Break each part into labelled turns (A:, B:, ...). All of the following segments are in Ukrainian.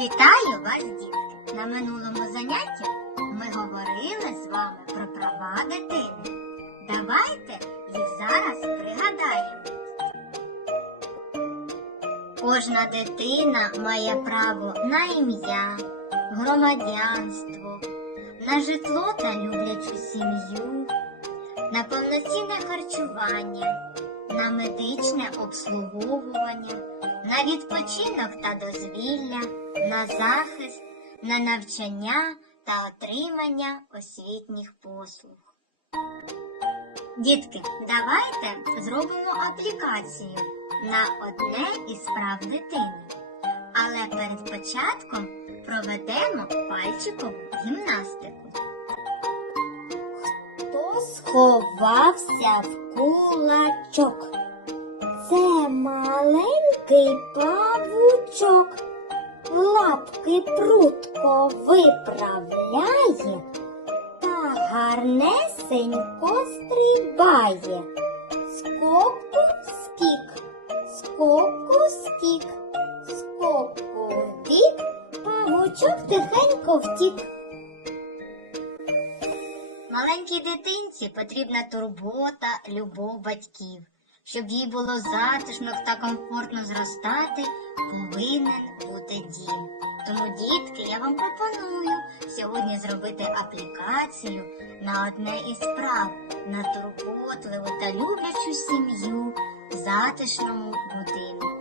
A: Вітаю вас, дітки! На минулому занятті ми говорили з вами про права дитини. Давайте їх зараз пригадаємо. Кожна дитина має право на ім'я, громадянство, на житло та люблячу сім'ю, на повноцінне харчування, на медичне обслуговування, на відпочинок та дозвілля, на захист, на навчання та отримання освітніх послуг. Дітки, давайте зробимо аплікацію на одне із прав дитини. Але перед початком проведемо пальчикову гімнастику.
B: Хто сховався в кулачок? Це маленький павучок. Лапки прутко виправляє та гарнесенько стрибає. Скоку скік, скоку скік, скоку в бік, павучок тихенько втік.
A: Маленькій дитинці потрібна турбота, любов батьків. Щоб їй було затишно та комфортно зростати, повинен бути дім. Тому, дітки, я вам пропоную сьогодні зробити аплікацію на одне із прав на турботливу та люблячу сім'ю в затишному будинку.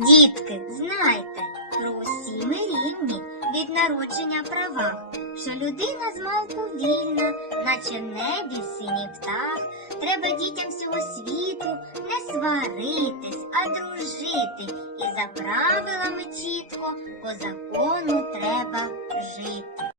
A: Дітки, знайте про усі ми рівні від народження права, що людина змалку вільна, наче в небі синій птах. Треба дітям всього світу не сваритись, а дружити. І за правилами чітко по закону треба жити.